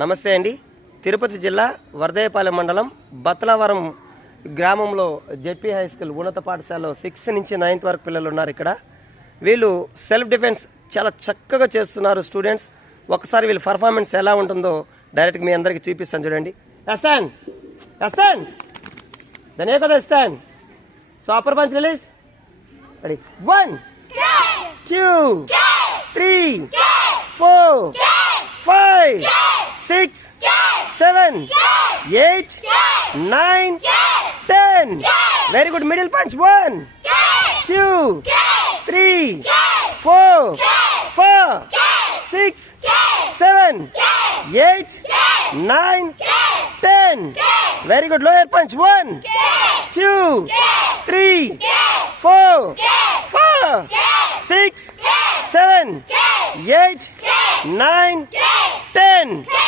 నమస్తే అండి. తిరుపతి జిల్లా వరదయ్యపాలెం మండలం బత్లవరం గ్రామంలో జెడ్పీ హై స్కూల్ ఉన్నత పాఠశాలలో 6th నుంచి 9th వరకు పిల్లలు ఉన్నారు. ఇక్కడ వీళ్ళు సెల్ఫ్ డిఫెన్స్ చాలా చక్కగా చేస్తున్నారు స్టూడెంట్స్. ఒకసారి వీళ్ళ పర్ఫార్మెన్స్ ఎలా ఉంటుందో డైరెక్ట్గా మీ అందరికీ చూపిస్తాను చూడండి. స్టాండ్ స్టాండ్ దాని కదా stand. So upper punch release. Ready 1 2 3 4 5 6 7 8 9 10. Very good. Middle punch. 1 2 3 4 5 6 7 8 9 10. Very good. Lower punch. 1 2 3 4 5 6 7 8 9 10.